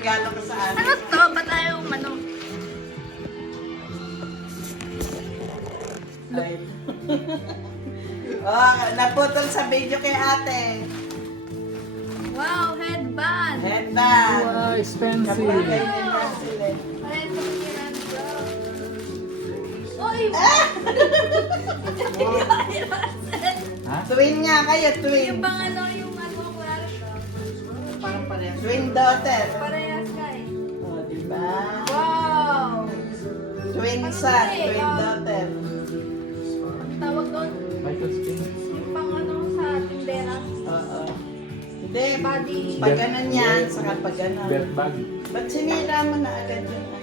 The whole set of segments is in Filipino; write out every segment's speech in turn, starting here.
regalo ko sa akin. Ano to? Ba't ayaw manok? Ay. Oh, naputol sa video kay ate. Wow, headband! Headband. Wow, expensive. Kapagay din na sila. Ayan, pakikiran ko. Uy! Ha? Twin nga kayo, twin. Yung pang ano, yung ano, kunwari ka. Parang parehas. Twin daughter. Parehas ka eh. Oh, diba? Wow! Twin Ano son, to eh, twin daughter. Ang tawag doon, Michael Spin. yung pang ano sa tindera. Oo. Hindi, Body. pag ganun yan, saka pag ganun. Belt bag. Ba't sinira mo na agad yung ano?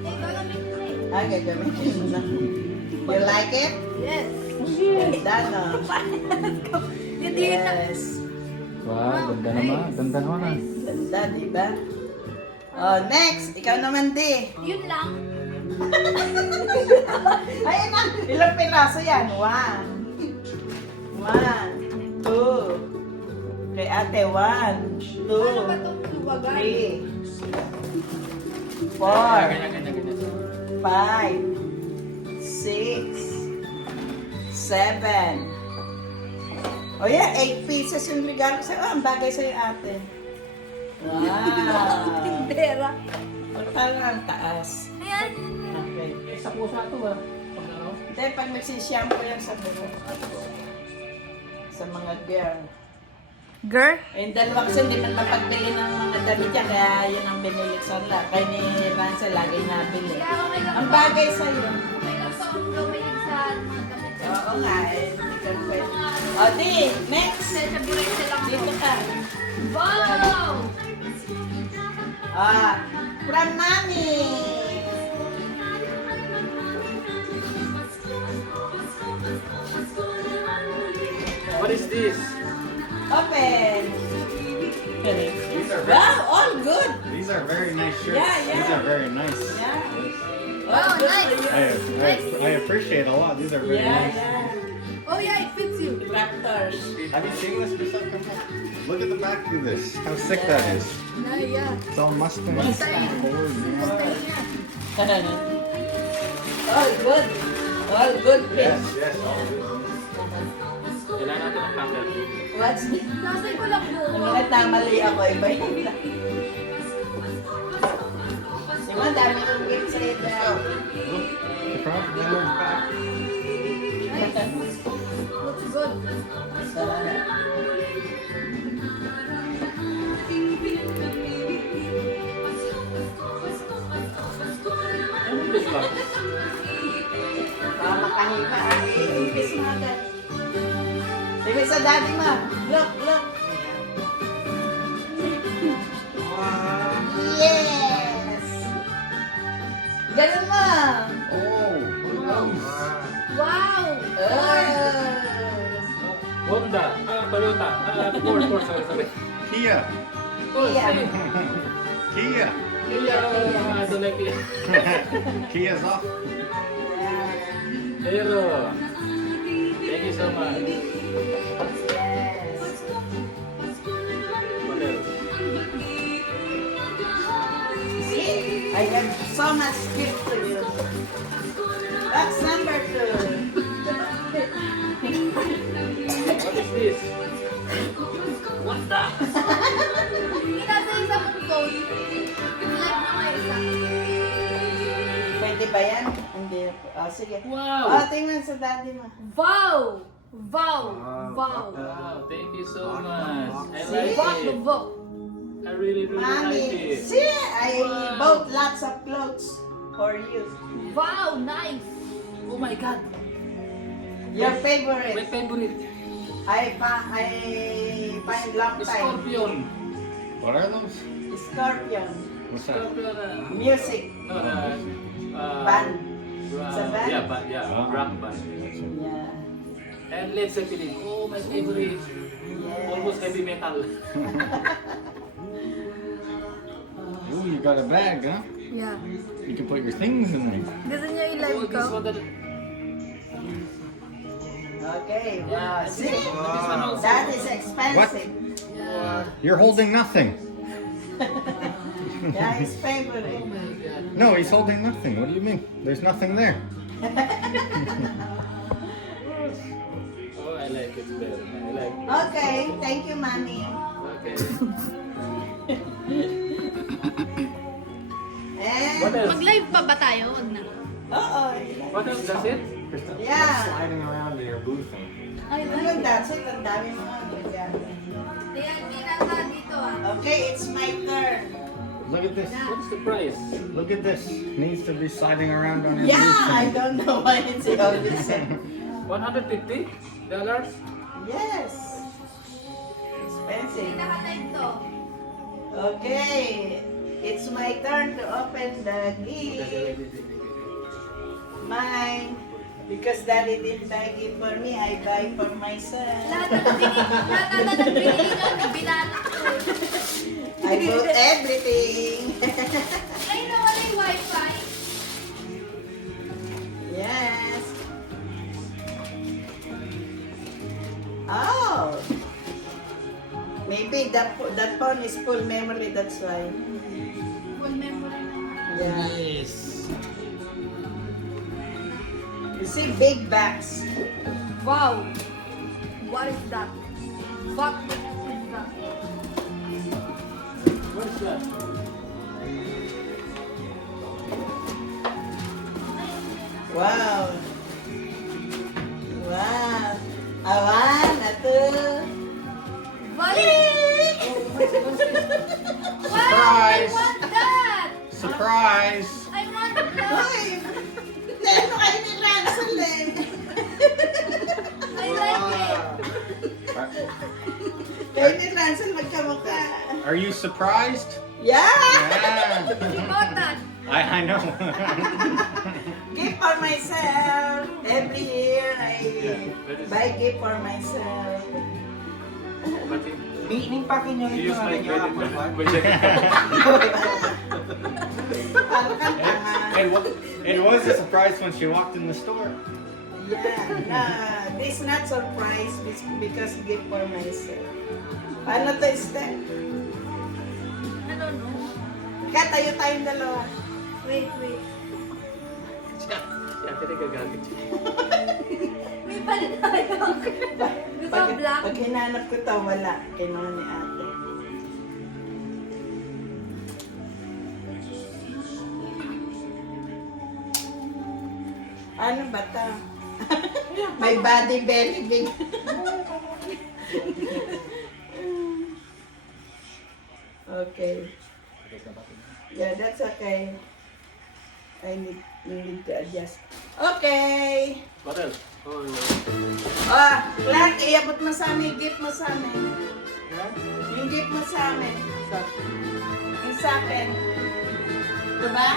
Eh, gagamitin ko eh. Ah, gagamitin mo na. You like it? Yes. Ganda, no? Hindi yun na. Yes. Wow, ganda naman. Ganda naman ah. Ganda, di ba? Oh, next. Ikaw naman, di. Yun lang. Ayun na. Ilang piraso yan? 1. 1, 2. Kay ate, 1, 2. Ano ba itong luwagan? 3, 4, 5, 6, 7. O yeah, 8 pieces yung regalo ko sa'yo. Oh, ang bagay sa'yo, ate. Wow. Tindera. Parang ang taas. Ayan. Okay. Sa pusa ito ah. Pag ano? Hindi, pag nagsishampoo yan sa buhok. Sa mga girl. Girl? Yung dalawa kasi hindi man mapagbili ng mga damit yan, kaya yun ang binili sa la. Kaya ni Ransel lagi nabili. Kaya okay lang Ang ba? bagay sa'yo. Okay lang sa ang gawin sa mga damit. Oo nga, eh. Hindi ka pwede. O, di, next. Sa birete lang Dito ako. ka. Wow! Ah, from Mami. What is this? Open. These are Wow, all good. these are very nice shirts. Yeah, yeah. These are very nice. Yeah. Wow, All good nice. for you. I appreciate a lot. These are very Yeah, nice. yeah. Oh yeah, it fits you. Raptors. Have you seen this before? Come on. Look at the back of this. How sick that is. Yeah. It's all Mustang. Mustang. Forward, yeah. All good. All good. Yes, yes, all good. Kailangan natin ang packer. What's this? Nasay ko lang Ang buo. nagtamali ako, iba yun. Diba, dami kong gift sa'yo daw. Look, the front and the back. Looks good. Ano this lang? Makahipa. Iimpis mo agad. Sige sa daddy mo. Look, look. Yes! Ganun mo. Oh, Wow! Honda. Toyota. Ford, sorry. Kia. Ford, Yeah. same. Kia. Kia, doon na Kia. Kia's off. Pero, thank you so much. Model. See? I have so much gift for you. That's number 2. What is this? What the? Hindi nasa isa mong phone. Like na may isa. Pwede ba yan? Hindi. Oh, sige. Wow! Oh, tingnan sa daddy mo. Wow! Wow! Wow! Wow, thank you so much. I See? like Wow! it. Wow! I really like Mommy, it. see? I Wow. bought lots of clothes for you. Wow! Nice! Oh my God! Your My favorite. favorite. I find long time. Scorpion. What are those? Scorpion. What's that? Scorpion. Music. Band. It's a band? Yeah, band. Yeah, Ah. rock band. Yeah. And Led Zeppelin. Oh, my favorite. Yes. Almost heavy metal. Ooh, you got a bag, huh? Yeah. You can put your things in there. Gusto niyo i-live Oh, this ko? one that... Okay. Yeah, Wow. See? this one also. That is expensive. Yeah. You're holding nothing. Yeah, his favorite. Oh my God. No, he's holding nothing. What do you mean? There's nothing there. Oh, I like it better. I like it. Okay, thank you, mommy. Okay. And, What else? Mag-live pa ba tayo? Huwag na. oo. What else? That's it? Yeah. Sliding around in your blue thing. Ay, Ayun, that's it. Ang dami mga ganyan. Ayan, nasa dito ah. Okay, it's my turn. Look at this. What's the price? Look at this. Needs to be sliding around on your Yeah, blue I thing. don't know why it's always said. $150? Yes. Expensive. Naka-live to. Okay, it's my turn to open the gift. Mine. Because daddy didn't buy gift for me, I buy for myself. Lahat na nagbigay na, binalak ko. I bought everything. Ay, nawala yung wifi. Yes. Oh. Maybe that phone is full memory, that's why. Full memory na. Yeah. Yes. You see big bags. Wow! What is that? What is that? What's that? Wow. Wow. A one, a two. What is Wow! I Surprise! want that! Surprise! I want that! Hoy! Ano kayo ni Ransel eh? I like it! Kayo ni Ransel magkamukha. Are you surprised? Yeah! Yeah. He bought that! I know. Gift for myself. Every year I buy gift for myself. But it- Meaning pa kinyo you use nito my na credit Apple card. Watch. Parang kang tanga. It was a surprise when she walked in the store. Yeah, nah, this not surprise because gift for myself. Ano to step? I don't know. Kaya tayo tayong dalawa. Wait. Siya ate nagagamit siya. May palit tayo. Gusto mo black? Pag hinanap ko to, wala. Kinuha ni ate. Ano ba to? My body very big. Okay. Yeah, that's okay. I need to adjust. Okay. What else? Oh, Ah, Clark, iabot mo sa amin, gift mo sa amin. Yung gift mo sa amin. Yung sa akin. Diba?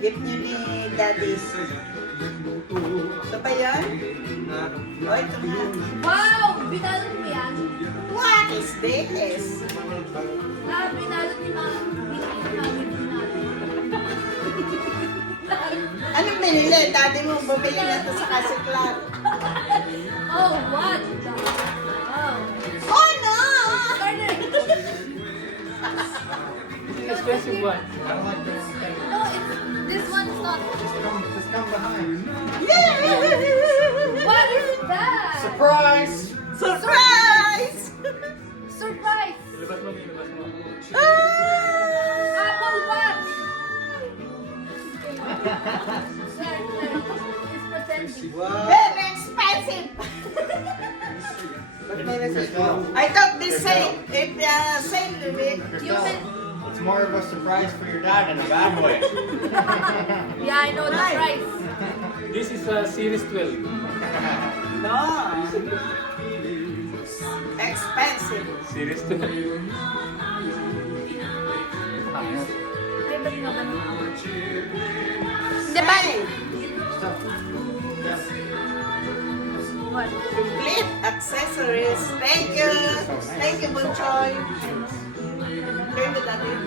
Gift niyo ni Daddy. Ito ba yan? O, ito nga. Wow! Binalot mo yan? What is this? Binalot ni Mama. Binalot natin. Anong binili? Daddy mo, bumili na ito sa kasi Clark. Oh, what the? Oh. Oh, no! Carter! expensive one. I don't like this. No, this one's not. Just come behind. What is that? Surprise! Surprise! Surprise! Ilabas mo, ilabas mo. Apple Watch! It's pretending. Very expensive! Ba't may resistor? I thought this say, if sale with Human. It's more of a surprise for your dad in a bad way. Yeah, I know the Right. price. This is Series 12. no. Expensive. Series 12. Ay, ba't naman? Di ba? What? Complete accessories. Thank you. Thank you, Bunchoy. Turn to that in.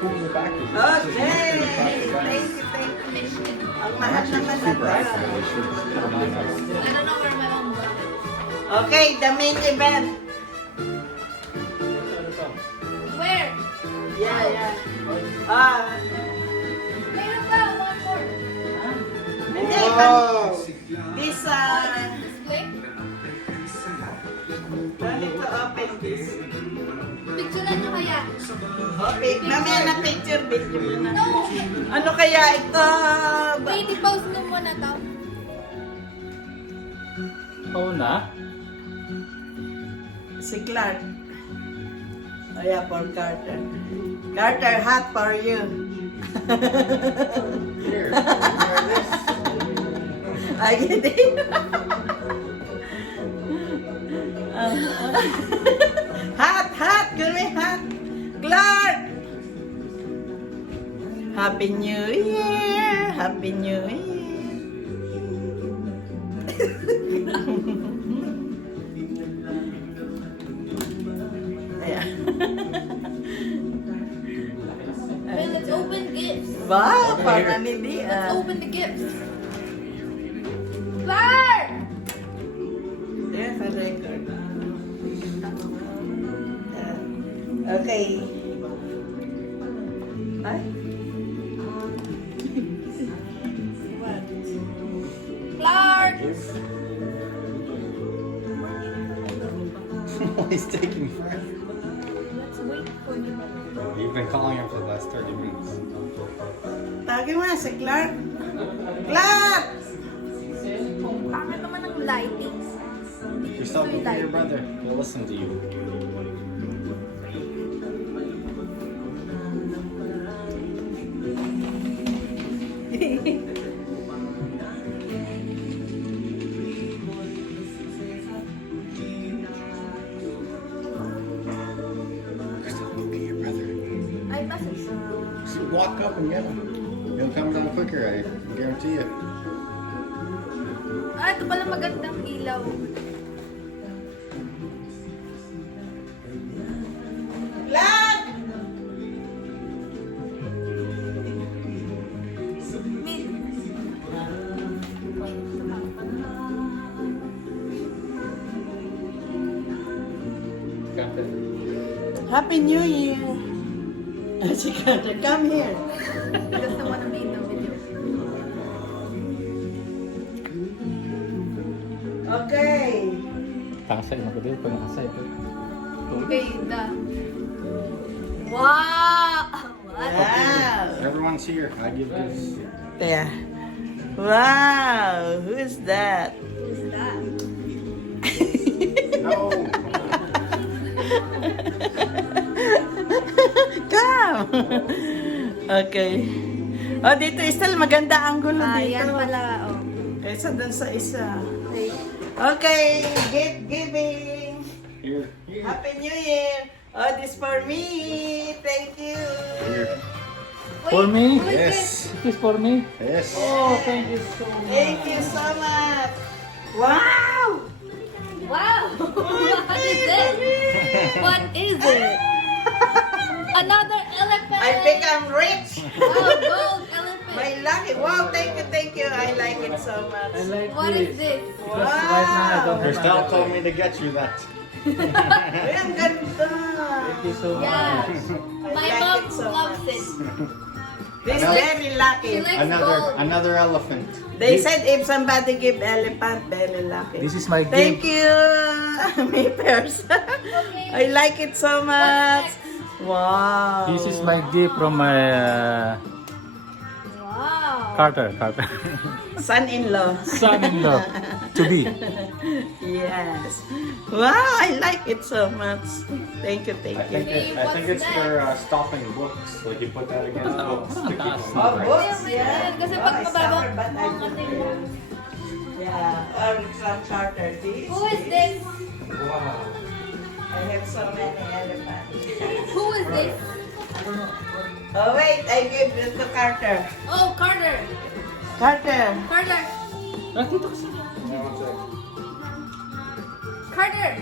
Pull the back. Okay. Thank you, thank you. Ang mahal naman na I don't know where my mom got it. Okay, the main event. Where? Yeah. Ah, Mayroon pa, one more. hindi. This, Display? I need to open this. Picturean nyo kaya? Okay, mamaya na picture, video mo na. No! Ano kaya ito? Wait, i-pause nyo muna to. Oo na? Si Clark. Oh yeah, for Carter. Carter, hot for you. Here, wear this. I get it. Hot, give me hot. Clark! Happy New Year! Happy New Year! Ayan. Well, let's open gifts. Wow, parang hindi Let's open the gifts. Clark! There's a record. Okay. Ay? What? Clark! He's taking forever. Let's wait for you. You've been calling him for the last 30 minutes. Tawagin mo na si Clark. Clark! Pangit naman ang lighting. You're talking to your brother. He'll listen to you. You're talking to your brother. Ay, message. Just walk up and get him. He'll come down quicker, I guarantee you. Ah, ito pala magandang ilaw. Clark! Mid. Happy New Year! Si Carter, come here. He doesn't want to be in the video. Okay. Pakasay mo ko dito, nakasay ko. Okay, wow! What? Wow. Everyone's here. I give this. There. Wow, who is that? Who's that? No! Come! Okay. Oh, dito Estel, maganda ang gulo Ah, dito. yan pala. Oh. Kaysa dun sa isa. Okay. Okay, gift giving. Here. Happy New Year. Oh, this for me. Thank you. Here. Wait, For me? who is this? Yes. This is for me? Yes. Oh, thank you so much. Thank you so much. Wow! Wow! What is this? What is it? Another elephant! I become rich. Wow, gold elephant! My lucky. Wow, thank you. I like it so much. I like What is this? Because right now I don't have Christelle my told me to get you that. Uy, ang ganda. Thank you so Yeah. much. My like mom it so loves much. it. This She likes- very lucky. She likes gold. Another elephant. They said if somebody give elephant, very lucky. This is my Thank gift. you, me person. I like it so much. Wow. This is my gift from my Wow. Carter. son-in-law. Son-in-law. To be. Yes. Wow, I like it so much. Thank you. I think it's What's for stopping books. Like you put that against books to keep them Oh, fresh. books, Yeah, yeah. kasi Oh, pag I mababaw, suffer, but I ang do ating- it. Yeah, or some charter. This. Who is this? I have so many elephants. Who is this? Oh wait, I give it to Carter. Oh, Carter. Carter. Carter. Dito kasi. Carter.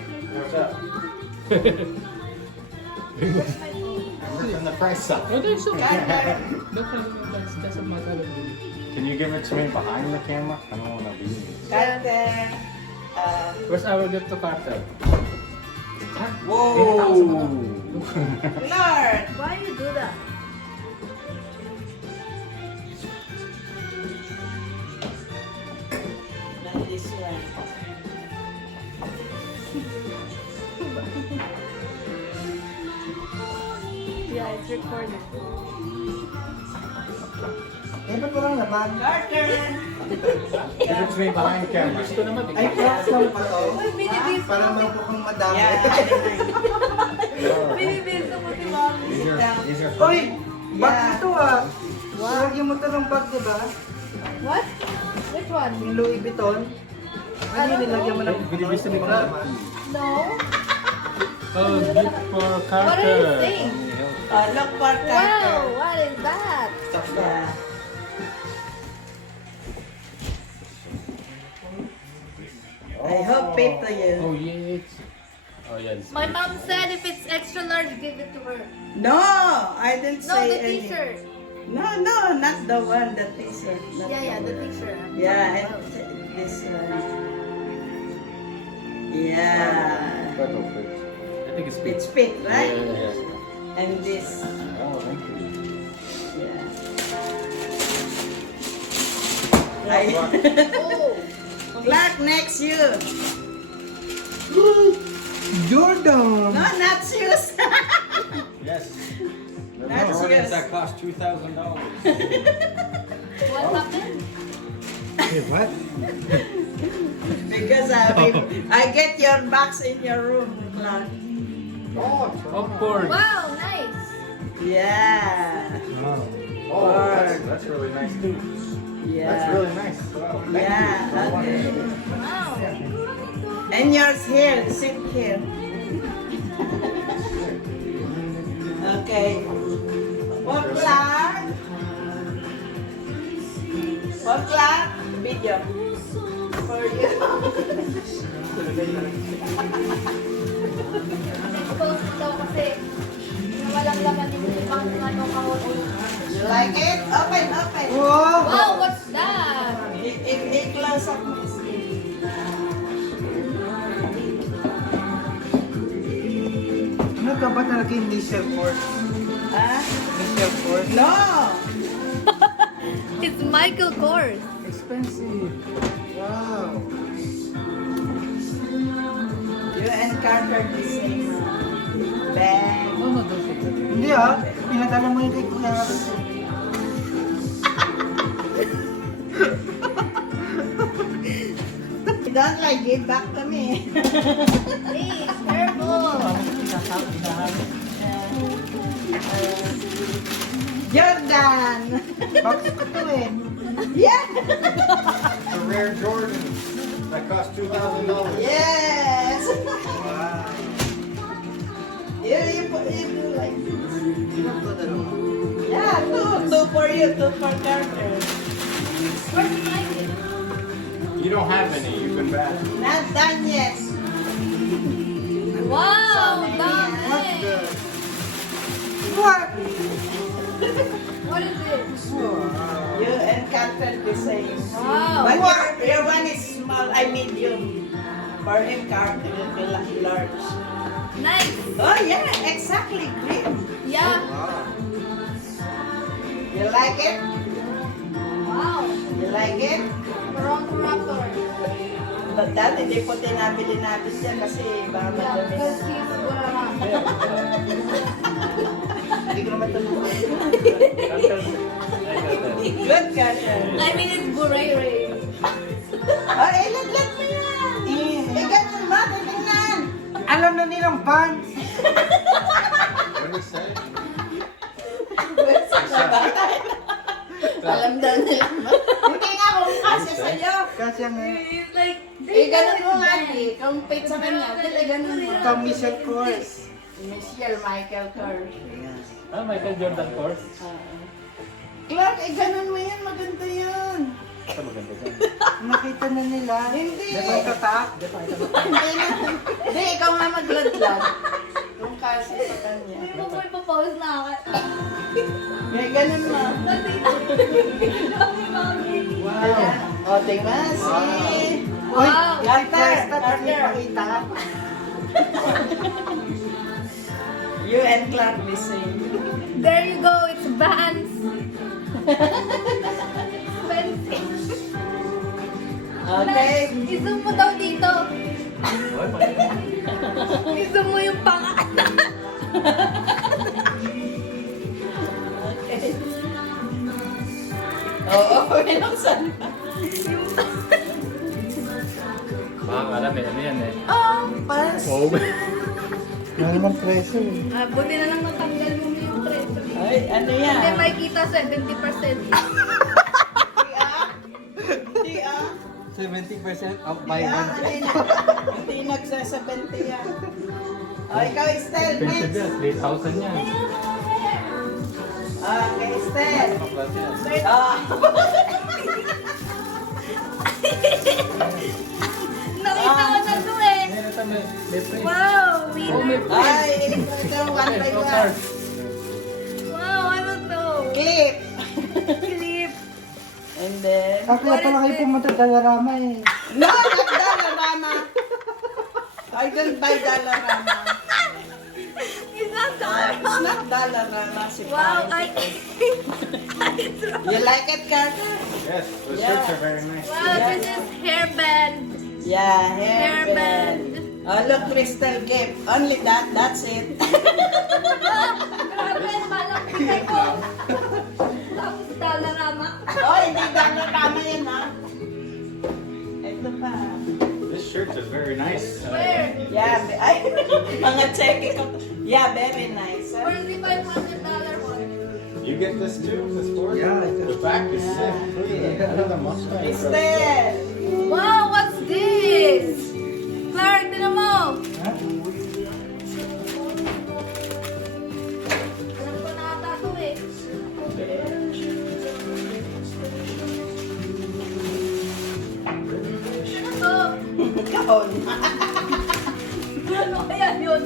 From the price up. Oh, there's so Carter. That's my color. Can you give it to me behind the camera? I don't want to be. Carter. Where's our gift to Carter? Whoa! Clark. Why you do that? Not this one. Yeah, it's recording. Eh, ba't walang laman? Carter. It's me behind camera. Gusto naman. Ay, cross lang pa to. Uy, binibis Parang mukhang madami. Yeah. binibis mo si Mami. These are Uy, bag Yeah. ito ah. Lagyan mo ito ng bag, diba? What? Which one? Yung Louis Vuitton. Ano yung nilagyan mo ng Binibis na mga laman? No. Oh, gift for What are you Carter. saying? Look for Carter. Wow, what is that? Yeah. I hope it to you. Oh, yes. Oh, yes. My mom said if it's extra large, give it to her. No, I didn't No, say the any. t-shirt. No, not the one, the t-shirt. not Yeah, the one. t-shirt. Yeah, and this one. Yeah. I think it's It's fit, right? Yeah. And this. Oh, thank you. Yeah. Oh. Clark, next you. Jordan! No, not shoes. Yes. That's Jordans yours. that cost $2,000. What happened? Hey, what? Because I get your box in your room, Clark. Of course. Wow, nice. Yeah. Oh, that's really nice too. Yeah. That's really nice. Wow, thank Yeah, you so much. okay. Wow. And yours here, sit here. Okay. For Clark. For Clark, video. For you. Post mo daw kasi walang laman yung ibang ano kahon. You like it? Open, open. Wow! Wow, what's that? I-close up mo. Ano ka ba talaga yung initial course? Ah? Initial course? No! It's Michael Kors. Expensive. Wow. You and Carter the same bag. Hindi ah. Pinadala mo yung kay Kuya. Don't like give back to me. Hey, careful. Jordan! Box ko to eh. Yeah! The rare Jordans that cost $2,000. Yes! Wow. You do like this. Ito, dalawa. Yeah, two for you, two for Carter. Where's Michael? You don't have any. You've been bad. Not done yet. Wow, What dami. the? What? What is it? Wow. You and Carter the same. Wow. But your one is small, I medium. For him, Carter will be like large. Nice. Oh yeah, exactly, green. Yeah. Wow. You like it? Wow. You like it? Toronto Raptors. But dati hindi po tinabili natin yan kasi baka Yeah, madumi. because he's Gurama. Hindi ko naman tanong. Good, Carter. I mean, it's Gurayray. Oh, ilaglag mo yan. Eh, ganun mo, titingnan. Alam na nilang bands. What did it say? Alam daw nila. Hindi nga kung kasi sa'yo. Kasi ang He's like, Eh, ganun mo nga, di. Compete sa kanya. Dili, ganun mo. commission course. Michelle Michael Kors. Ah, Michael Jordan course. Clark, eh, ganun mo yan. Maganda yan. Ito maganda dyan. Nakita na nila. Hindi. Di ba yung tatak? Hindi na. Hindi, ikaw nga magladlad. Kung kasi sa kanya. Hindi mo po ipopost na ako. Eh, ganun mo. Wow. O, tingnan. See? Uy, Carter, Carter, Carter. pakita. You and Clark the same. There you go, it's Vans. Expensive. Okay. I-zoom mo daw dito. I-zoom mo yung pangalan. Oo, pinuksan. Makakala, may ano yan eh. Pas. Oh, Wala namang presyo eh. Buti na lang natanggal mo yung preso. Ay, ano yan? Hindi makikita 70%. Hindi ah. 70% off by Yeah, one. hindi nagsasabente yan. O, ikaw, Estel, expensive next. yan. 3,000 yan. Okay, Estel. Plus yan. Ah. Nakita ko na to eh. Ayan, ito may free. Wow, Oh, may winner. free. Ay, ito, one by Okay, so one. card. Wow, ano to? Clip. Clip. And then, Kaya pala kayo pumunta sa Dalarama eh. no, not Dollarama. I don't buy Dollarama. Isang dollar. It's not Dollarama, si Wow, Pao. I You like it, Carter? Yes, the Yeah. shirts are very nice. Wow, this is hairband. Yeah, Hairband. Oh, look, Crystal gift. Only that, that's it. Grabe, malaki ko. Tapos Dollarama. Oh, hindi Dollarama yan, ha? Ito pa. This shirt is very nice. Where? Yeah, ay, mga check ko. Yeah, very nice. Huh? Where's the $500 one? You get this too, this board? Yeah, I do. The back is sick. Look at the Mustang. Estel. Wow, what's this? Clark, tinan mo. Ha? Alam ko na ata to eh. Ano to? Kahon. Ano kaya yun?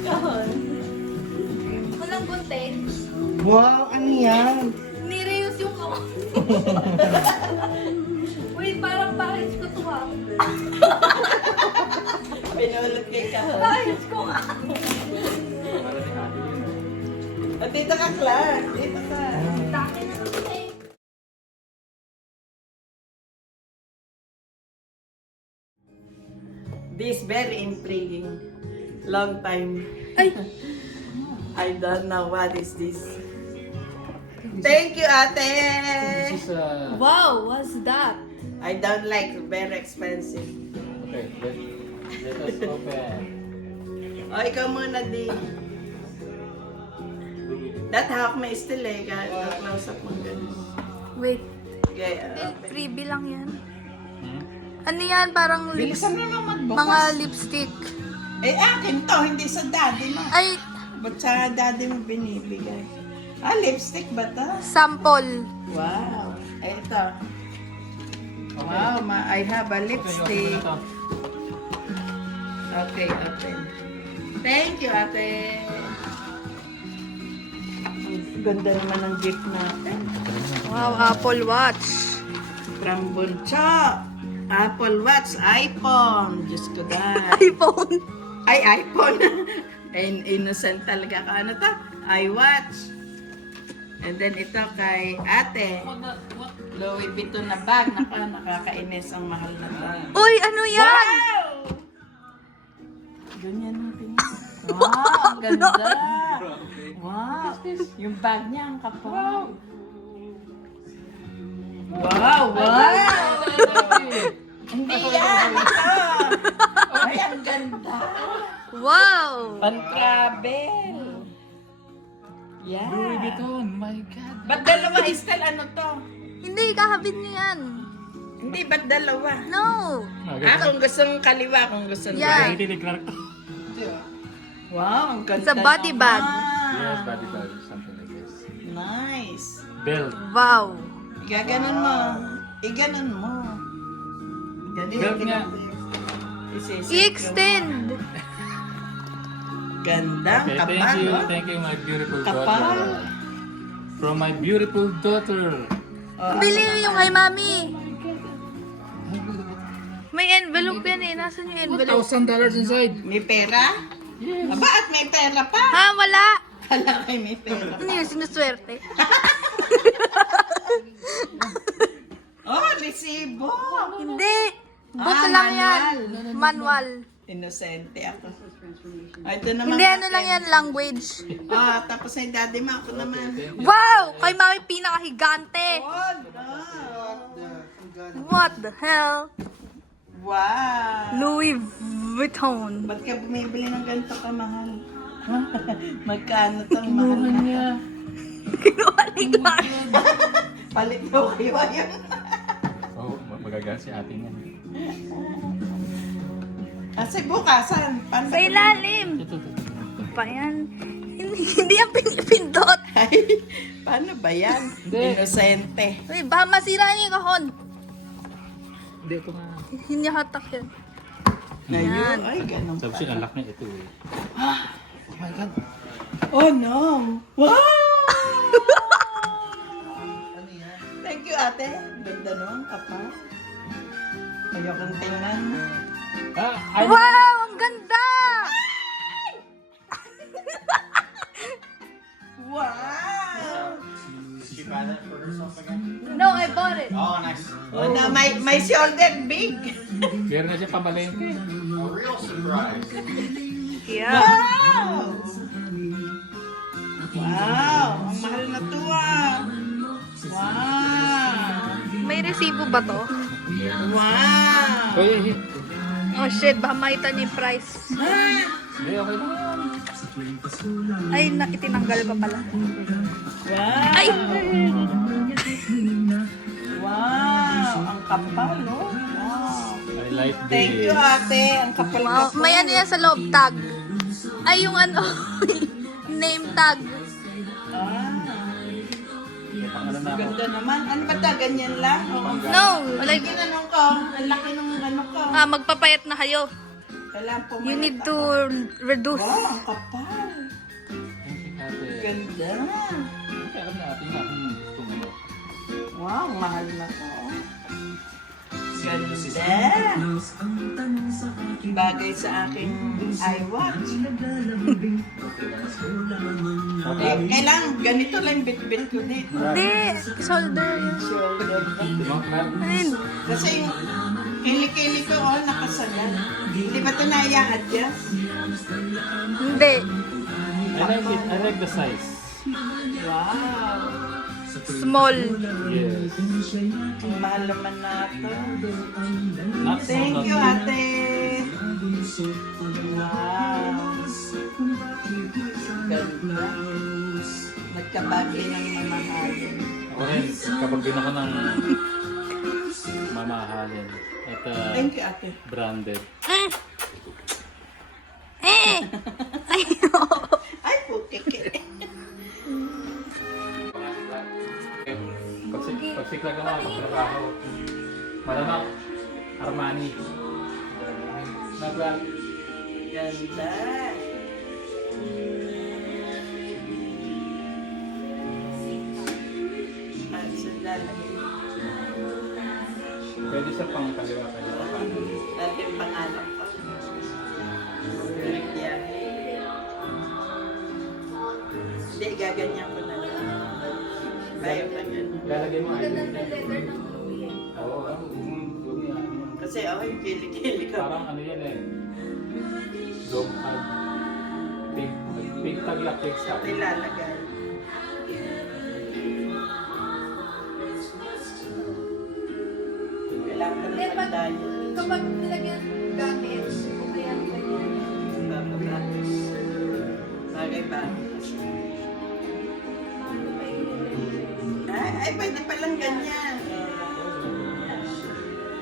Kahon. Walang gunte. Wow, ano yan? Nireuse yung kamay. Wait, parang package ko to ah. Pinulot kay kahon. Package ko nga. Para ni Ate yun. O, dito ka, Clark. Dito ka. Dami na to eh. This very intriguing. Long time. Ay, I don't know what is this. Thank you, ate. This is wow, what's that? I don't like very expensive. okay, let us open. O, ikaw muna din. That hawak may still eh. Kahit na-close up mo ganun. Wait, Okay, freebie lang yan. Hmm? Ano yan? Parang bilisan mo lang magbukas. mga lipstick. Eh, akin to. Hindi sa daddy mo. Ay, Ba't sa daddy mo binibigay? Ah, lipstick ba to? sample. Wow. Ay, ito. Wow, I have a Okay, lipstick. open mo na to. Okay, open. Thank you, ate. Ang ganda naman ng gift natin. Wow, Apple Watch. From Buncho. Apple Watch, iPhone. Diyos ko dahil. iPhone. Ay, iPhone. Innocent talaga ka. Ano to? iWatch. And then ito kay ate. Louis Vuitton na bag. Nakakainis ang mahal na to. Uy, ano yan? Wow! Ganyan natin. Wow, ang ganda. Wow. Yung bag niya, ang kapal. Wow, wow. Hindi yan. Ito. Ay, ang ganda. Wow. Pan-travel. Yeah. Louis Vuitton, my God. Ba't dalawa, Estel? Ano to? Hindi, kakabit niyo yan. Hindi, ba't dalawa? No. Kung gustong kaliwa, kung gustong Yeah. Hindi ni Clark. Wow, ang ganda It's a body bag. Yes, body bag, something like this. Nice. Belt. Wow. Igaganon mo. Iganon mo. Belt nga. I-extend. Gandang Okay, kapal. thank you. oh. Thank you, my beautiful Kapal. daughter. From my beautiful daughter. Oh, Bili yung kay mami. May envelope yan eh. Nasaan yung envelope? $1,000 inside. May pera? Yes. Aba, at may pera pa. Ha? Wala. Kala kay may pera. Ano yun? Sinuswerte? Oh, resibo. Hindi. Book Ah, lang yan. manual. Manual. Inosente ako. Ah, ito naman. Hindi, ano akin. lang yan, language. Ah, tapos ay daddy mo ako naman. Wow! Kay mami pinakahigante. Oh, no. What the hell? Wow. Louis Vuitton. Ba't ka bumibili ng ganito kamahal? Magkano tong mahal na? Kinuha ni Clark. Palit daw kayo ayun. Oh, magagal si ate niya. Kasi bukasan. Paano Sa ilalim. Pa yan. Hindi yan pinipindot. Ay, paano ba yan? Hindi. Inosente. Uy, baka masira niya yung kahon. Hindi, ito nga. Hindi hatak yan. Ayun. Ay, ganun Sabi siya, anak niya ito eh. Oh my God. Oh, no. Wow! Thank you, ate. Ganda nun, papa. Ayokong tingnan. Ah, ay, Wow! Ang ganda! Wow! Did she buy that for herself again? No, I bought it. Oh, nice. Oh, na, my shoulder big. meron na siya pamalengke. A real surprise. Yeah. Wow! Wow! Ang mahal na to ah. Wow! May resibo ba to? Wow! Oh, yeah, yeah. Oh shit, baka makita niyo yung price. Ah! Hindi, okay lang yan. Ay, itinanggal pa pala. Wow! Ay! Wow! Ang kapal, no? Wow! I like this. Thank you, ate. Ang kapal Wow. kapal. May ano yan sa loob tag. Ay, yung ano, name tag. Ah, Pang ano na ako. ganda naman. Ano ba ta? Ganyan lang? Oo. No, like, Ginanong ko. Ang laki ng ano ko. magpapayat na kayo. Kailangan pumayat You need to ako. reduce. Wow, ang kapal. Thank you, ate. Ganda. Kaya alam niya ate nga kung gusto mo. Wow, mahal na to. Ganda. Bagay sa aking iWatch. Eh, kailangan ganito lang bit-bit ko dito. Hindi, solder yun. Diba, Clark? Ayun. Kasi yung kili-kili ko, oh, nakasagal. Di ba ito na-i-adjust? Hindi. I like it. I like the size. Wow. Small. Yes. Ang mahal naman na ito. Not so, Thank not you, so. ate. Wow. Ganda. Nagkabagay ng mamahalin. Ako rin, kapag bin ako ng mamahalin. At Thank you, ate. branded. Ay, Ay, putike. Pagsiklag ka mga pagtrabaho. Malamang Armani. Naglag. Ganda. At sandali. Pwede sa pang kaliwa-kaliwa. Dati yung pangalan ko. Yan. Hindi, gaganyan ko na lang. Bayo pa yan. Lalagay mo ay. Oo. Huwag niya. Kasi ako yung kili-kili ko. Parang ano yan eh. Dog tag. Pig tag lang, pig tag. Nilalagay. Kailangan ko Hindi, naman pag- tayo. kapag nilagyan gamit, ayan, Bababatis. Bagay ba? Ay, pwede palang ganyan.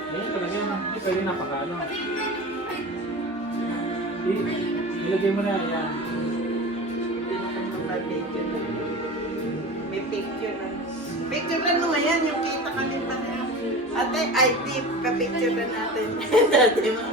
Ganyan talaga yun. Hindi pwede napakano. Ilagay mo na yan. May picture na. Picture na mo ngayon, yung kita kami pa na. Ate, ay, tip, ka-picture na natin. Dati mo.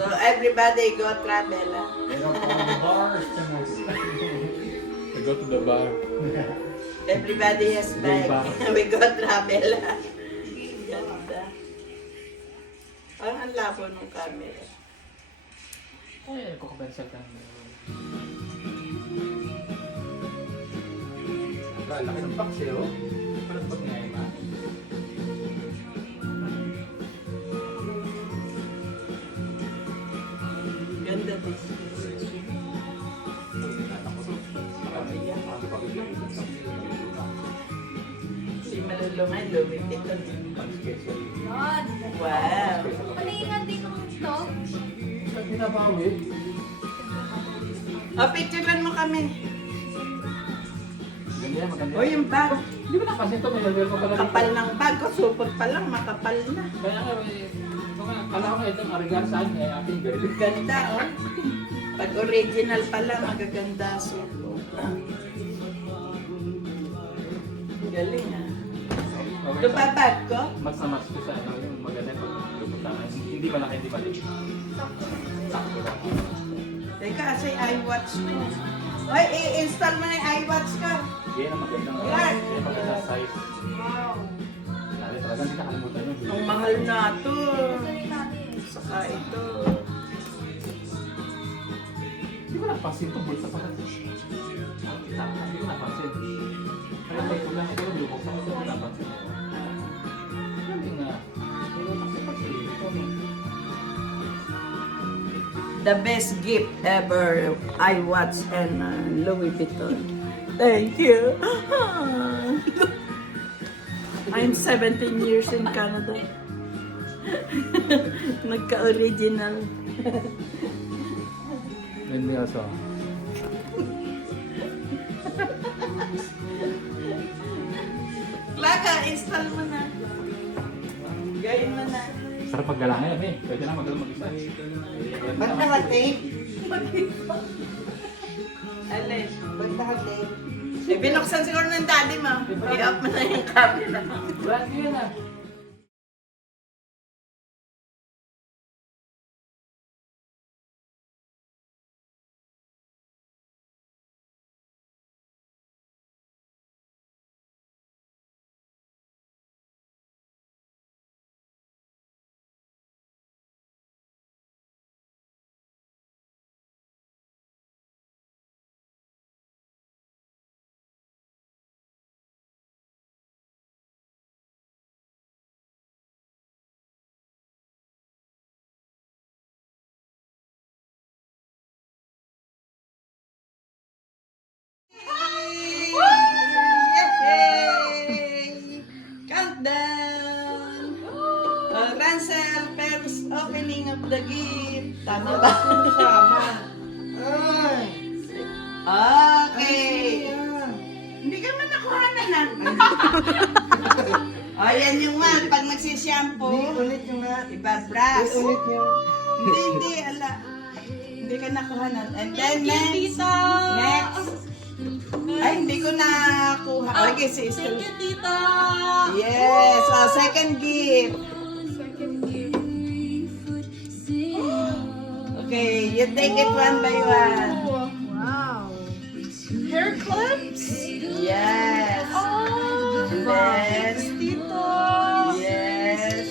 So everybody go travel. They go to the bars tonight. They go to the bar. Everybody has Gay bag. bar. We go travel. Ganda. Parang ang labo ng camera. Ay, kukupensa ka. Ang laki ng box eh, oh. Parang pag nga iba. Ganda din. Si malulungan, lumipitan. Yan. Wow. Palingan din ng dog. Ba't binabawi? O, picturean mo kami. Ganda yan, maganda. O, yung bag. Hindi mo napansin ito, may level ko pala dito. Kapal ng bag ko. Supot pa lang, makapal na. Kaya nga, kala ko nga itong arigan saan eh, ating girl. Ganda, oh. Pag original pala, magaganda supot. Galing, ah. Ito pa bag ko? Mas na mas ko sa ano, yung maganda pag lubutangan. Hindi malaki, hindi maliit. Sakto lang. Teka, kasi iWatch ko. Oy, i-install mo na yung iWatch ko. Yan ang magandang Yan. yan ang magandang size. Wow. Lalo talagang hindi nakalimutan yun. Ang mahal na to. Tuloy natin. Saka ito. Hindi ko napansin ito, bulsa pa natin. Hindi ko napansin. Kaya may kulang ito, lubok sa kasi napansin. Hindi nga. Pero kasi ito. The best gift ever, iWatch and Louis Vuitton. Thank you. I'm 17 years in Canada. Nagka-original. Hindi aso. Laga, install mo na. Gawin mo na. Sarap paggalangan yan eh. Pwede na magalang mag-isa. Ba't naka-tape? Alin? Ba't naka-tape? Eh, binuksan siguro ng daddy mo. I-up mo na yung camera. Brand new yan ah. Yay! Countdown! Ransel, first opening of the gift. Tama ba? Tama. Ay! Okay. Ayan. Hindi ka man nakuha na na. O, yan yung man. Pag nagsishampoo, Ulit yung na. ibabrush. Ulit yung. Hindi, ala. Hindi ka nakuha na. And then next. Next. Ay, hindi ko nakuha. Okay, si Estelle. Tita. Yes. Oh, second gift. Okay, you take it one by one. Wow. Hair clips? Yes. Oh, And then, Tito. yes.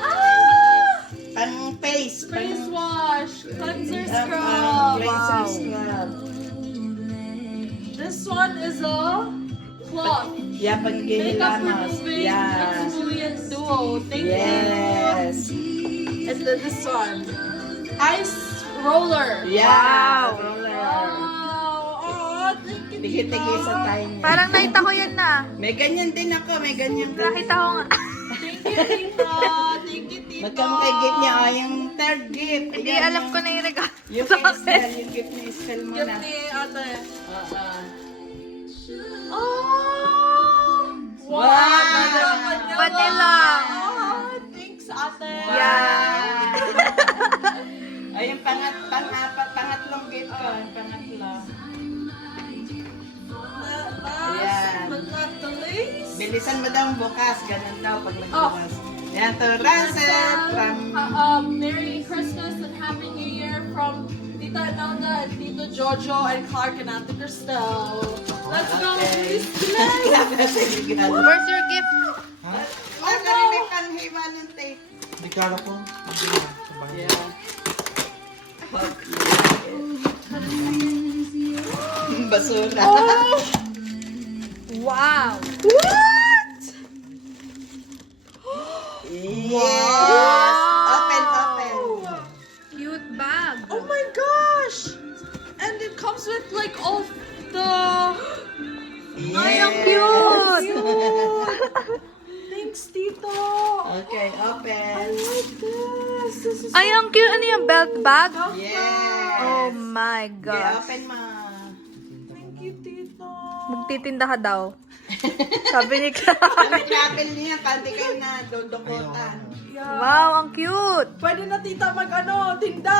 Ah! Pang face. Face wash. Cleanser scrub. Cleanser Wow. scrub. This one is a cloth. Yeah, pag Makeup gihilamos. removing Yeah. exfoliant duo. Thank Yes. you. And then this one. Ice roller. Yeah. Wow. Roller. Wow. Oh, thank you, Tiki-tikisan tayo niya. Parang nakita ko yan na. May ganyan din ako. May ganyan din. Nakita ko nga. Thank you, Tita. Thank you, Tita. Magkamukay gift niya. Oh, yung third gift. Hindi Ayan, alam ko na yung regalo Yung sa kay akin. Estelle. Yung gift ni Estelle mo Gift na. ni ate. Oo. Oh! Wow. Vanilla. Oh, thanks, ate. Yeah. Ay, yung pangatlong gift ko. Yung pangatlo. Last Ayan. but not the least. Bilisan mo daw bukas. Ganun daw pag nagbukas. Yan to, Russell from... Merry Christmas and Happy New Year from Tita Imelda and Tito Jojo and Clark and Ate Cristel. Let's go! Okay. Clap na sa regalo. Where's your gift? Wala ka rin may panghiwa ng tape. Hindi kala ko. Yeah. Basura. Wow. Yes! Open, open. Cute bag. Oh my gosh! And it comes with like all the... Ay, ang Yes. cute. Thanks, Tito! Okay, open. This is Ay, ang cute. Ano yung belt bag? Yes. Oh my Okay, gosh. open mo. Thank you, Tito! Magtitinda ka daw. Sabi ni Clara. Kami travel niya, pati kayo na dodokotan. Yeah. Wow, ang cute. Pwede na tita tinda!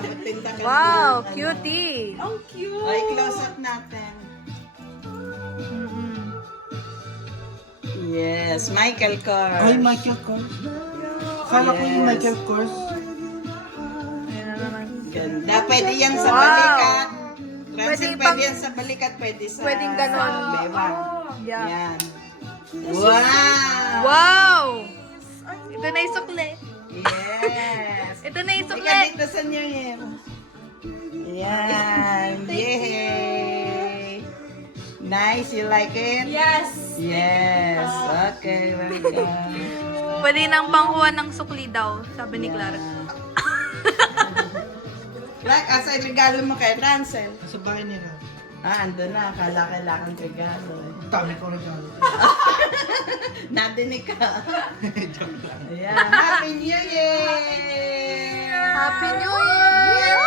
Magtinda ka Wow, ng, cutie. Ang cute! Ay, close up natin. Mm-mm. Yes, Michael Kors. Ay, Michael Kors. Kala ko yung Yes. Michael Kors. Ayan na naman. Ganda. Pwede yan sa Wow. balikat. Pwede Pwede, pang- pwede yan sa balikat, pwede sa... Pwedeng ganon. Bewang. Yeah. Yan. Wow! Wow! Ito na yung sukli. Yes! Ito na yung Ika sukli. dito sa New Year. Yan. Yay! Nice, you like it? Yes! Yes. Okay, very good. Pwede nang pangkuha ng sukli daw, sabi ni Clara. Like, asa regalo mo kay Ransel? Sa bahay nila. Ah, ando na. Akala kailangan regalo. Dami ko regalo. Nadinig ka. Joke lang. Ayan. Happy New Year! Happy New Year!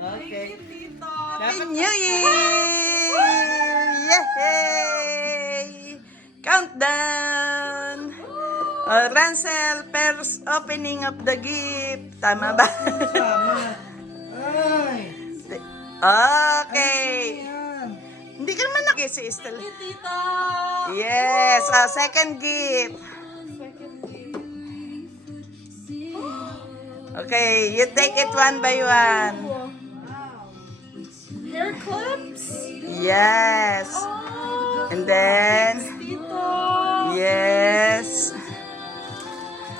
Okay. Tito! Happy New Year! Yay! Countdown! Ransel, first opening of the gift. Tama ba? Tama. Ay! Okay. Yan. Hindi ka naman nakisi si Estelle. Tito! Yes, second gift. Okay, you take it one by one. Hair clips? Yes. Oh! And then, Tito! yes.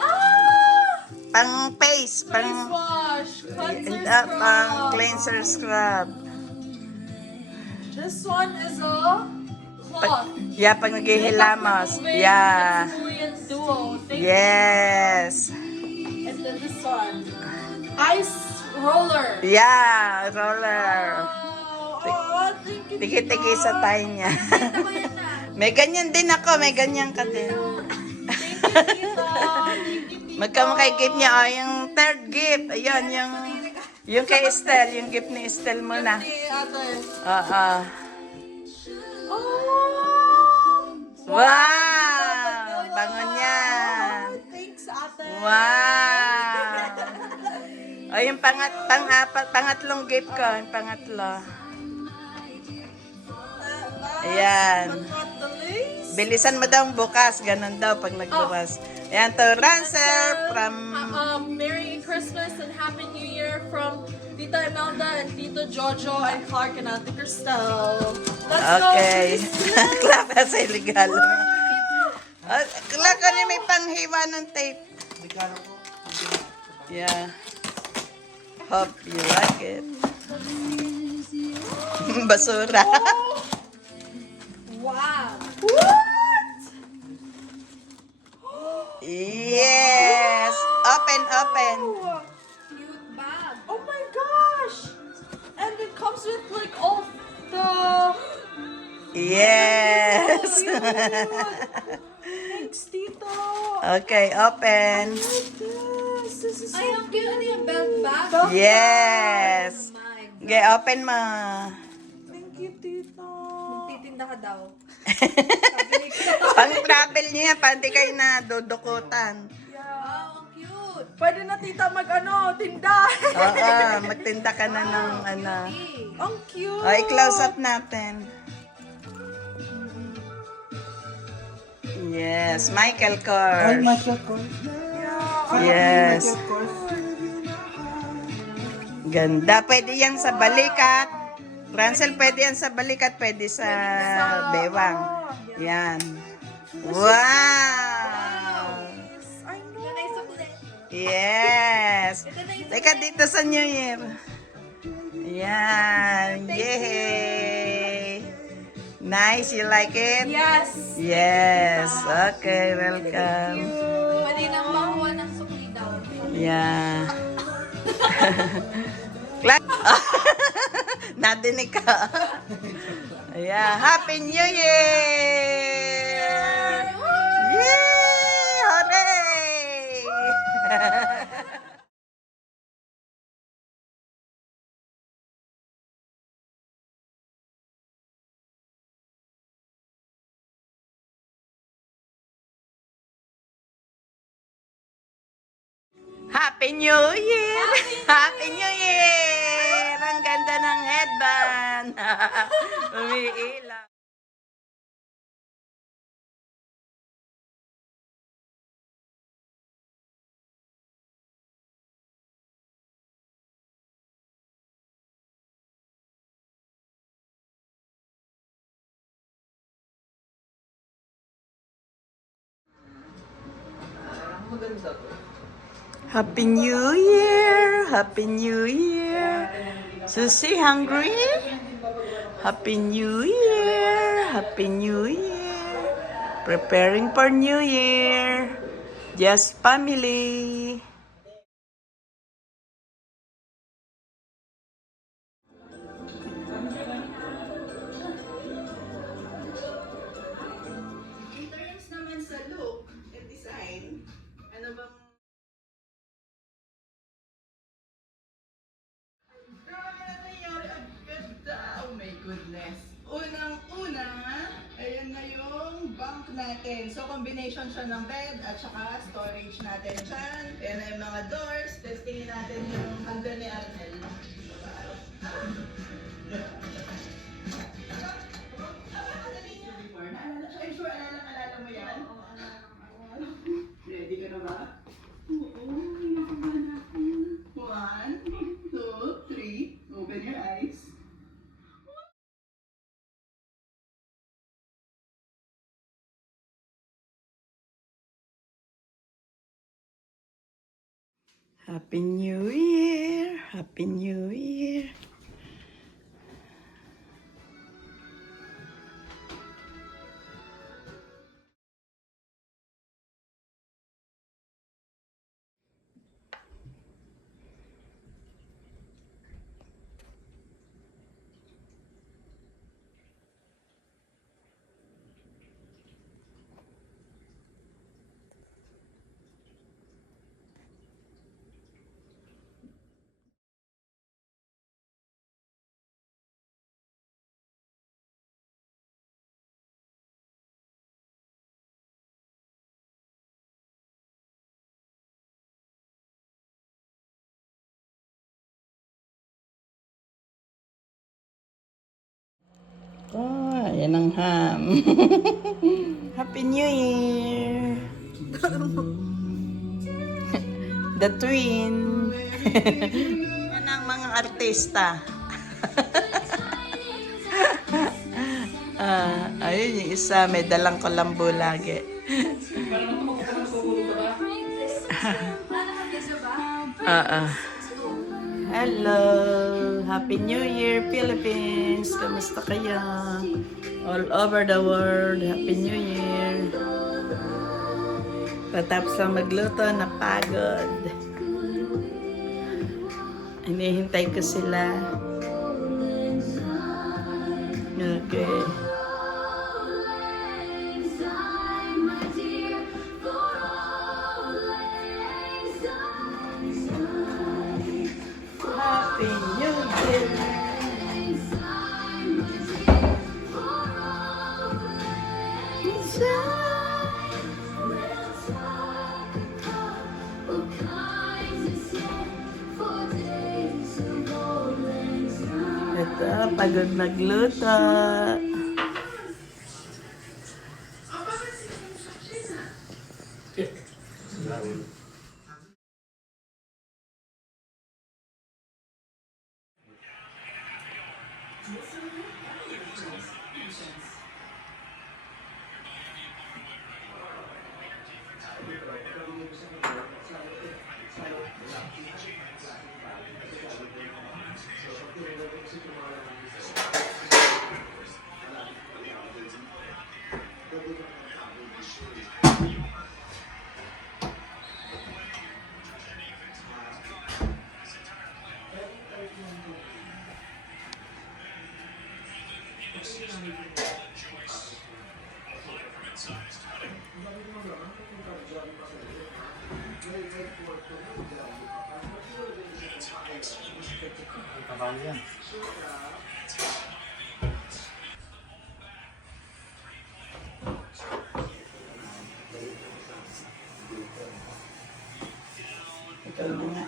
Ah! Pang face, Face pang wash! Cleanser pang scrub! cleanser scrub. This one is a cloth. Yeah, pag naghihilamos. Yeah. Himalayan Duo. Thank Yes. you. And then this one. Ice roller. Yeah, roller. Oh, thank you. Tiki-tiki sa tayo niya. May ganyan din ako, may ganyan ka din. Thank you, Tito. Magkamakay gift niya, yung third gift. Ayun, yung kay Estelle, yung gift ni Estelle mo na. Ate. Oo. Oh! Wow! Bango niyan. Thanks, ate. Wow! O, yung pangatlong gift ko, yung pangatlo. Ayan. Not the least. Bilisan mo daw bukas, ganun daw pag nagbukas. Ayan to, Ransel from... Merry Christmas and Happy New Year from Tita Imelda and Tito Jojo and Clark and Ate Cristel. Let's Okay. go! Clap na sa regalo mo. Clap ka rin may panghiwa ng tape. Regalo ko. Yeah. Hope you like it. Basura. Wow! Yes! Open, open. Cute bag. Oh my gosh! And it comes with like all the... Yes! Thanks, Tito! Okay, open. This is so Ay, ang cute. Ano yung belt bag? Yes! My God. Okay, open mo. Thank you, Tito! Magtitinda ka daw. Pang travel niya, pati kayo na dudukutan. Yeah. Ang cute. Pwede na tita tinda. Oo, magtinda ka na ng ano. Ang cute. O, i-close up natin. Yes, Michael Ay, Kors. matcha course. Yes. Matcha course. Ganda. Pwede yan sa balikat. Ransel, pwede yan sa balikat. Pwede sa bewang. Yan. Wow! Ito na yung sukli. Yes! Teka dito sa New Year. Yan. Yay! Nice. You like it? Yes. Yes. Okay. Welcome. Pwede nang makuha ng sukli daw. Yeah. Nadinig ka. Yeah. Happy New Year! Yay! Hooray! Happy New Year! Happy New Year! Ang ganda ng headband. Umiilaw. Maganda to. Happy New Year! Happy New Year! Susie, hungry? Happy New Year! Happy New Year! Preparing for New Year! Just family! In terms naman sa look at design, ano bang grabe na nangyari. Ang ganda. Oh my goodness. Unang-una, ayan na yung bunk natin. So, combination siya ng bed at saka storage natin dyan. Ayan na yung mga doors. Testingin natin yung hanggan ni Arnel. I'm sure alala mo yan. Ready ka na ba? Oo, kinakabahan ako. 1, 2, 3. Open your eyes. Happy New Year! Happy New Year! Oh, yan ang ham. Happy New Year! The twin. Yan ang mga artista. Ayun yung isa, may dalang kolambo lagi. Hello! Happy New Year, Philippines! Kamusta kayo? All over the world, Happy New Year! Tatapos lang magluto, napagod. Hinihintay ko sila. Okay. Happy New Year! Ito, pagod magluto. Kabalo yan. Ikaw na nga.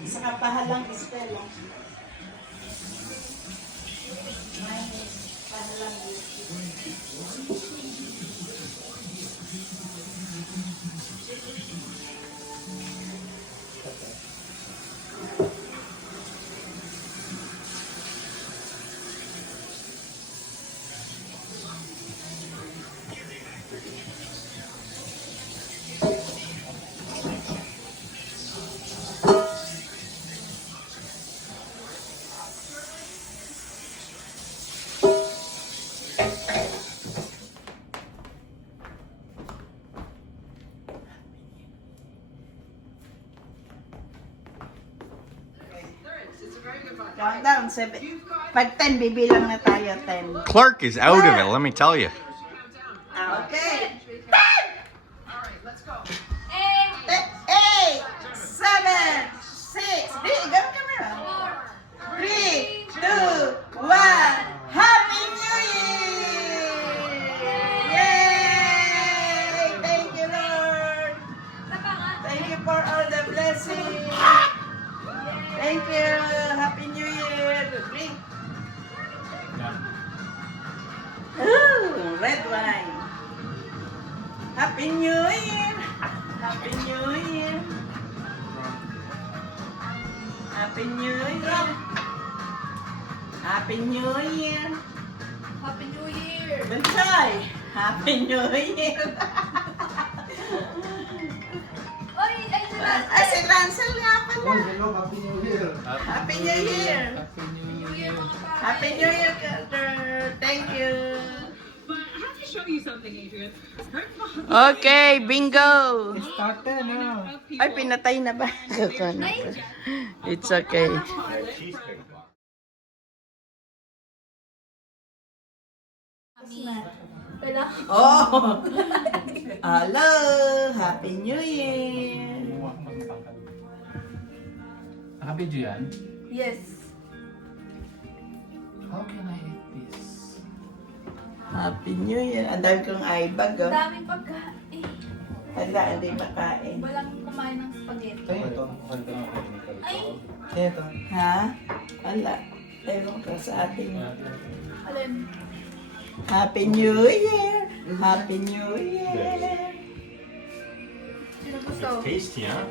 Isa ka pahalang Estela. Countdown, 7. Pag 10, bibilang na tayo, 10. Clark is out of it, let me tell you. Okay. 10! Eight, 8, 7, 6. Di, gamit camera. 3, 2, 1. Happy New Year! Yay! Thank you, Lord. Thank you for all the blessings. Thank you. Happy New Year. Drink. Ooh, red wine. Happy New Year. Happy New Year. Happy New Year. Happy New Year. Happy New Year! Bensay. Happy New Year. Oy, ay sila! Ay, si Ransel nga pala. Hello, Happy New Year. Happy New Year. Happy New New Year, mga pare! Happy New Year, Carter. Thank you. Okay, bingo. Started na. Ay, pinatay na ba? It's okay. Wala. Oh! Hello! Happy New Year! Nakabidyo yan? Yes. How can I eat this? Happy New Year! Ang dami kong eyebag, oh. Daming pagkain. Hala, hindi makain. Walang kumain ng spaghetti. Ito. Ay! Ito. Ha? Wala. Ewan ko sa ating. Alin? Happy New Year! Happy New Year! Sino gusto? Tasty, huh?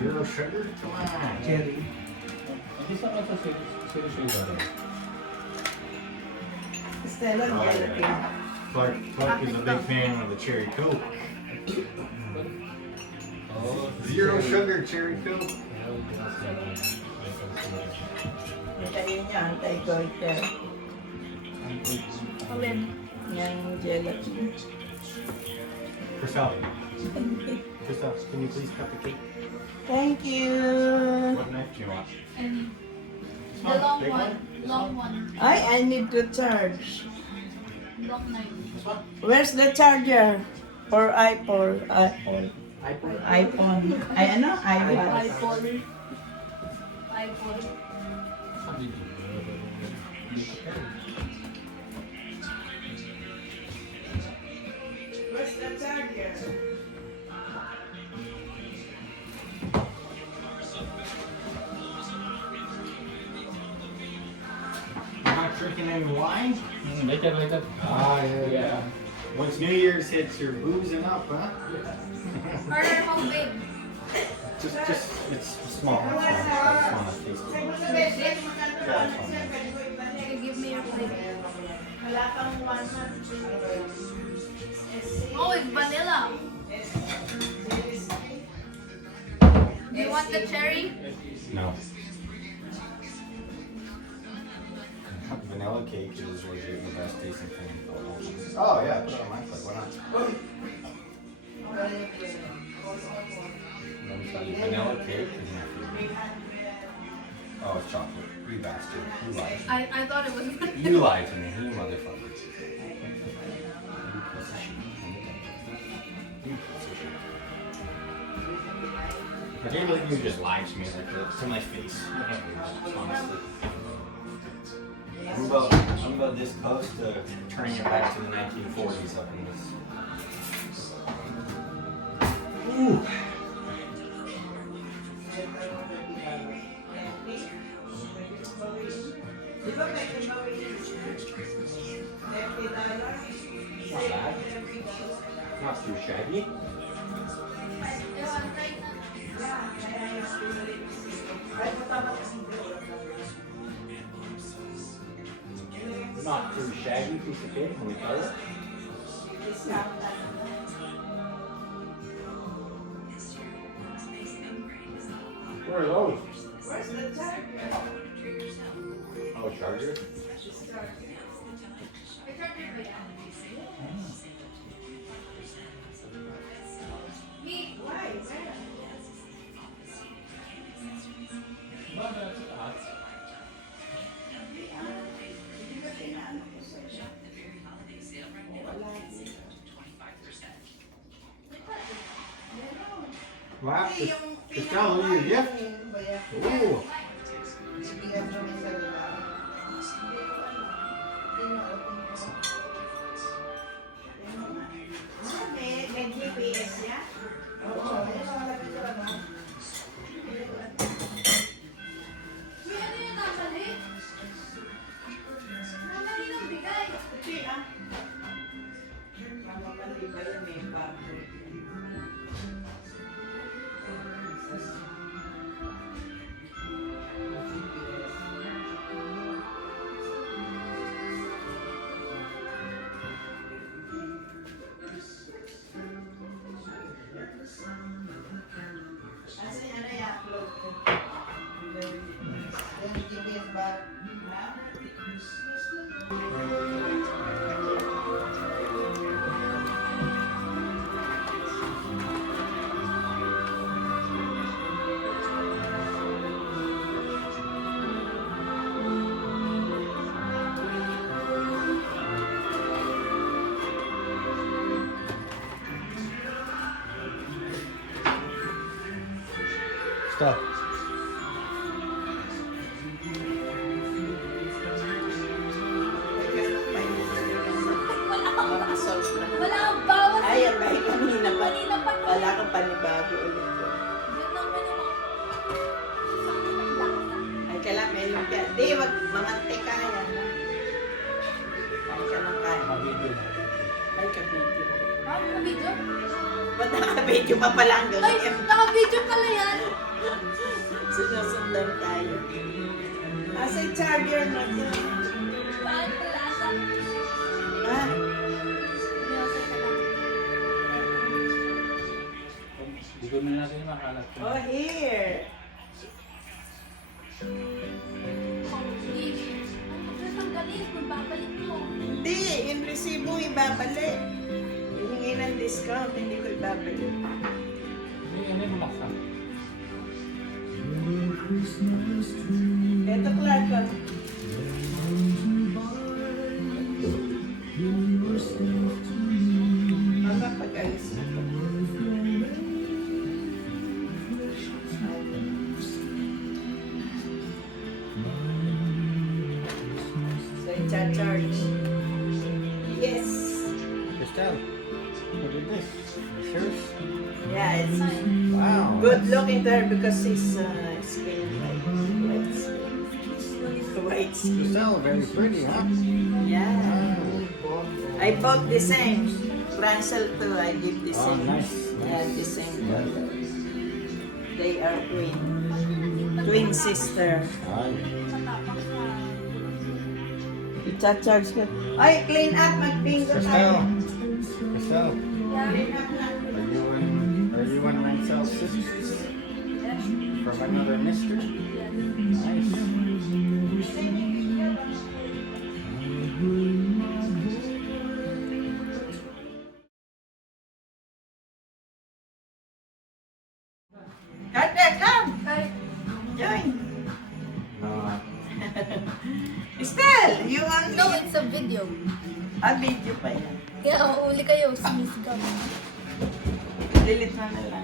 Zero sugar? Come on. Cherry. Hindi sa mga sili-sili. Stella, ang lalaki. Clark is a big fan of the cherry Coke. Zero sugar cherry Coke. Kain niya, anti-goiter. Alin? Yung gelatin. Christoph, can you please cut the cake? Thank you! What knife do you want? And This the long Big one. Long one. I need to charge. Long knife. This one? Where's the charger? For iPhone. iPhone. Ay, ano? iPad. Eyeball. Eyeball. Where's the charger? You're not drinking any wine? Later. Ah, yeah. Once New Year's hits, you're boozing up, huh? Or how big? Just, it's small. It's small. It's small. You give me your plate. Oh, it's vanilla. Do you want the cherry? No. Vanilla cake is legit the best tasting thing. Oh yeah, put it on my plate. Why not? Let me tell you, vanilla cake is my favorite. Oh, it's chocolate. You bastard. You lied. I thought it was You lied to me. You motherfucker. You piece of shit. You piece of shit. I can't believe you just lied to me like that to my face. I can't believe that, honestly. I'm about this close to turning it back to the 1940s up in this. Ooh. Not bad. Not too shaggy. Not too shaggy piece of cake when we cut it. Where are those? Oh, charger? Wow, Crystal, look at your gift. Ooh. Stop. Wala akong bawat. Ay, ang bahay kanina pa. Kanina pa. Wala kang panibago ulit. Yun ang minimum. Ay, kailangan may lumpia. Di, wag mamantika yan. Ay, ka ng kain. Ay, ka-video. Ha? Naka-video? Ba't naka-video pa pala ang Ay, gawin? naka-video pala yan. Sinusundan tayo. Asa yung charger mo dyan? Bakit pala sa... Ha? Binasa ka lang. Dito na natin yung makalat. Oh, here. Please. Ang tanggalin kung babalik mo. Hindi, yung resibo ibabalik. Hihingi ng discount, hindi ko ibabalik. Ano yung malasa? Eto, Clark. Hanggang pag-alis na to. So, i-charge. Yes. Crystal, look at this. Yours? Yeah, it's Wow. good looking to her because she's skin like white skin. White skin. Crystal, very pretty, huh? Yeah. I bought the same. Rancel too, I give the Oh, same. nice. Yeah, the same. They are twin sister. Ay. I-charge ko. Ay, clean up, mag-finger Crystal. tayo. Crystal. Clean up na. Are you and Rancel's sisters? From another mister? Nice. Kate, come! Ay, Join! Uh, Estelle, you on no, it's a video. video pa yan. Kaya uli kayo, sumisigaw. Delete mo na lang.